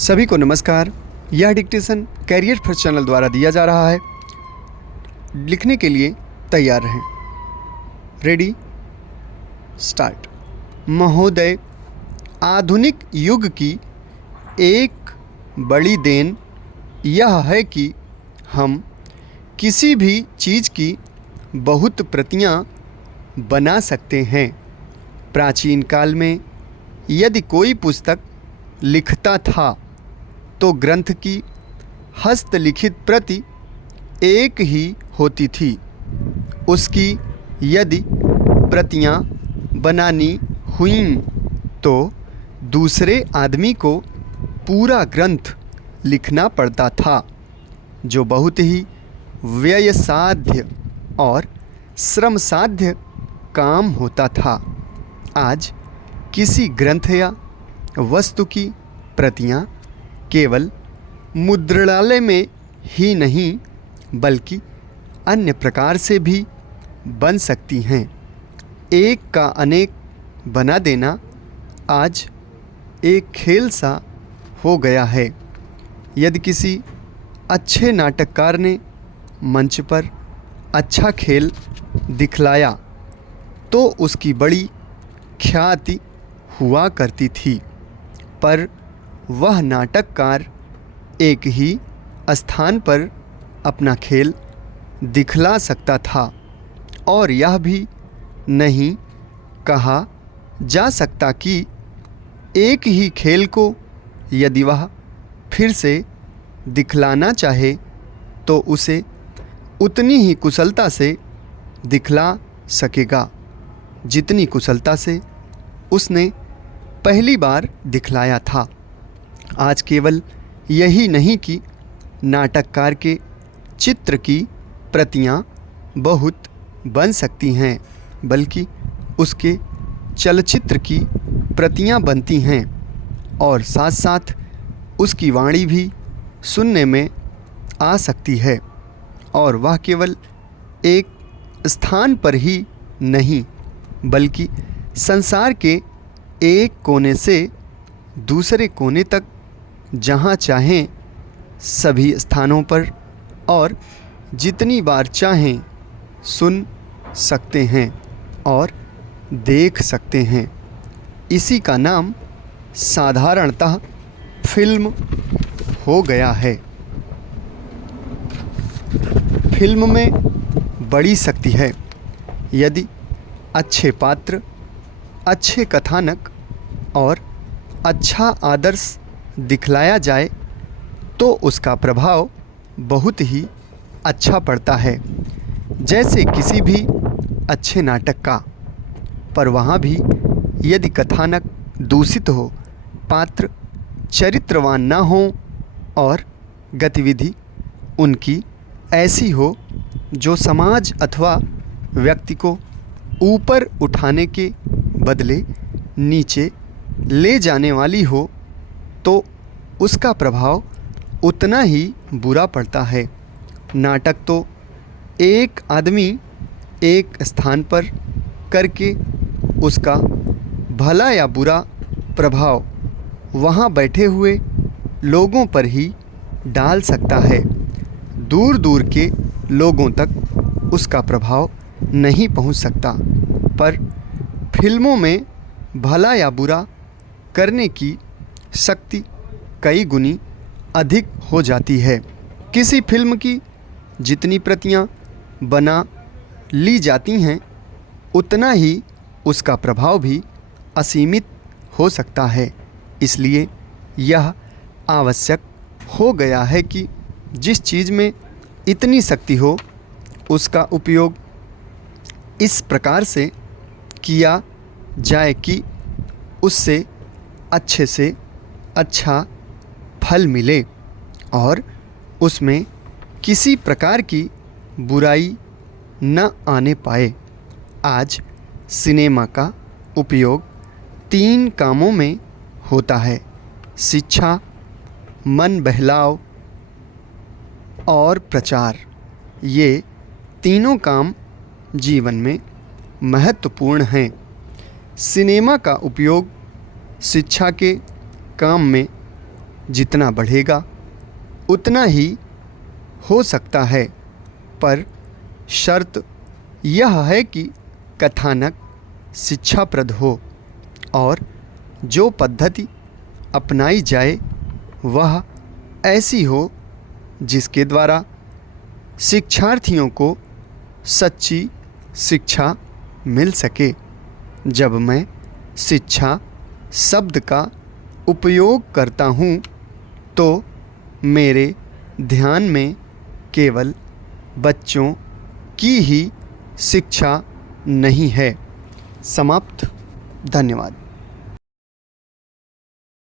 सभी को नमस्कार। यह डिक्टेशन कैरियर फर्स्ट चैनल द्वारा दिया जा रहा है। लिखने के लिए तैयार रहें। Ready start. महोदय, आधुनिक युग की एक बड़ी देन यह है कि हम किसी भी चीज़ की बहुत प्रतियां बना सकते हैं। प्राचीन काल में यदि कोई पुस्तक लिखता था तो ग्रंथ की हस्तलिखित प्रति एक ही होती थी। उसकी यदि प्रतियां बनानी हुईं तो दूसरे आदमी को पूरा ग्रंथ लिखना पड़ता था, जो बहुत ही व्ययसाध्य और श्रम साध्य काम होता था। आज किसी ग्रंथ या वस्तु की प्रतियां केवल मुद्रणालय में ही नहीं बल्कि अन्य प्रकार से भी बन सकती हैं। एक का अनेक बना देना आज एक खेल सा हो गया है। यदि किसी अच्छे नाटककार ने मंच पर अच्छा खेल दिखलाया तो उसकी बड़ी ख्याति हुआ करती थी, पर वह नाटककार एक ही स्थान पर अपना खेल दिखला सकता था और यह भी नहीं कहा जा सकता कि एक ही खेल को यदि वह फिर से दिखलाना चाहे तो उसे उतनी ही कुशलता से दिखला सकेगा जितनी कुशलता से उसने पहली बार दिखलाया था। आज केवल यही नहीं कि नाटककार के चित्र की प्रतियां बहुत बन सकती हैं, बल्कि उसके चलचित्र की प्रतियां बनती हैं और साथ साथ उसकी वाणी भी सुनने में आ सकती है। और वह केवल एक स्थान पर ही नहीं बल्कि संसार के एक कोने से दूसरे कोने तक जहाँ चाहें सभी स्थानों पर और जितनी बार चाहें सुन सकते हैं और देख सकते हैं। इसी का नाम साधारणतः फिल्म हो गया है। फिल्म में बड़ी शक्ति है। यदि अच्छे पात्र, अच्छे कथानक और अच्छा आदर्श दिखलाया जाए तो उसका प्रभाव बहुत ही अच्छा पड़ता है, जैसे किसी भी अच्छे नाटक का। पर वहाँ भी यदि कथानक दूषित हो, पात्र चरित्रवान न हो और गतिविधि उनकी ऐसी हो जो समाज अथवा व्यक्ति को ऊपर उठाने के बदले नीचे ले जाने वाली हो, तो उसका प्रभाव उतना ही बुरा पड़ता है। नाटक तो एक आदमी एक स्थान पर करके उसका भला या बुरा प्रभाव वहाँ बैठे हुए लोगों पर ही डाल सकता है। दूर दूर के लोगों तक उसका प्रभाव नहीं पहुँच सकता, पर फिल्मों में भला या बुरा करने की शक्ति कई गुनी अधिक हो जाती है। किसी फिल्म की जितनी प्रतियां बना ली जाती हैं उतना ही उसका प्रभाव भी असीमित हो सकता है। इसलिए यह आवश्यक हो गया है कि जिस चीज़ में इतनी शक्ति हो उसका उपयोग इस प्रकार से किया जाए कि उससे अच्छे से अच्छा फल मिले और उसमें किसी प्रकार की बुराई न आने पाए। आज सिनेमा का उपयोग 3 कामों में होता है: शिक्षा, मन बहलाव और प्रचार। ये तीनों काम जीवन में महत्वपूर्ण हैं। सिनेमा का उपयोग शिक्षा के काम में जितना बढ़ेगा उतना ही हो सकता है, पर शर्त यह है कि कथानक शिक्षाप्रद हो और जो पद्धति अपनाई जाए वह ऐसी हो जिसके द्वारा शिक्षार्थियों को सच्ची शिक्षा मिल सके। जब मैं शिक्षा शब्द का उपयोग करता हूँ तो मेरे ध्यान में केवल बच्चों की ही शिक्षा नहीं है। समाप्त। धन्यवाद।